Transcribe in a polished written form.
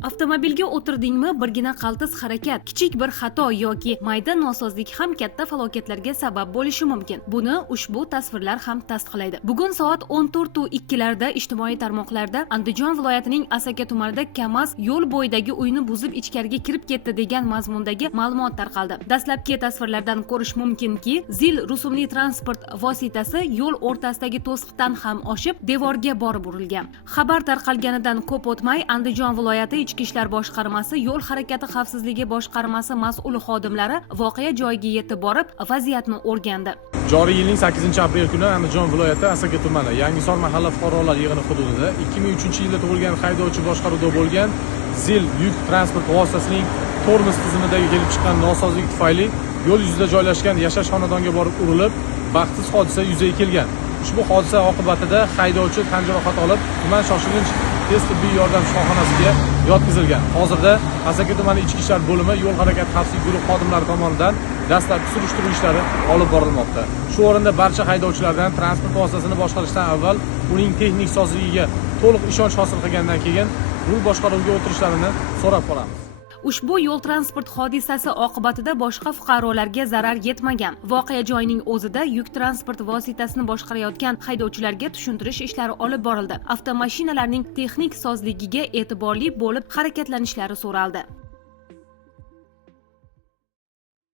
Avtomobilga o'tirdingmi, birgina qaltis harakat, kichik bir xato yoki mayda nosozlik ham katta falokatlarga sabab bo'lishi mumkin. Buni ushbu tasvirlar ham tasdiqlaydi. Bugun soat 14:02 larda ijtimoiy tarmoqlarda Andijon viloyatining Asaka tumanida KAMAZ yo'l bo'yidagi uyni buzib ichkariga kirib ketdi degan mazmundagi ma'lumot tarqaldi. Dastlabki tasvirlardan ko'rish mumkinki, zil rusumli transport vositasi yo'l o'rtasidagi to'siqdan ham oshib, devorga borib urilgan. Xabar tarqalganidan ko'p o'tmay Andijon viloyati Ichki ishlar boshqarmasi yo'l harakati xavfsizligi boshqarmasi mas'ul xodimlari voqea joyiga yetib borib, vaziyatni o'rgandi. Joriy yilning 8-aprel kuni Andijon viloyati Asaka tumani Yangison mahalla fuqarolar yig'ini hududida 2003-yilda tug'ilgan haydovchi boshqaruvida bo'lgan zil yuk transport vositasining tormoz tizimidagi kelib chiqqan nosozlik tufayli yo'l yuzida joylashgan yashash xonadonga borib urilib, baxtsiz hodisa yuzaga kelgan. Ushbu hodisa oqibatida haydovchi tan jarohati olib, tuman shoshilinch tez tibbiy yordam shifoxonasiga yotqizilgan. Hozirda Asaka tumani ichki ishlar bo'limi yo'l harakati xavfsizlik guruh xodimlari tomonidan dastlabki surishtiruv ishlari olib borilmoqda. Shu o'rinda barcha haydovchilardan transport vositasini boshqarishdan avval uning texnik sozligiga to'liq ishonch hosil qilgandan keyin rul boshqaruviga o'tirishlarini so'rab qolamiz. Ushbu yo'l transport hodisasi oqibatida boshqa fuqarolarga zarar yetmagan. Voqea joyining o'zida yuk transport vositasini boshqarayotgan haydovchilarga tushuntirish ishlari olib borildi. Avtomashinalarning texnik sozligiga e'tiborli bo'lib harakatlanishlari so'raldi.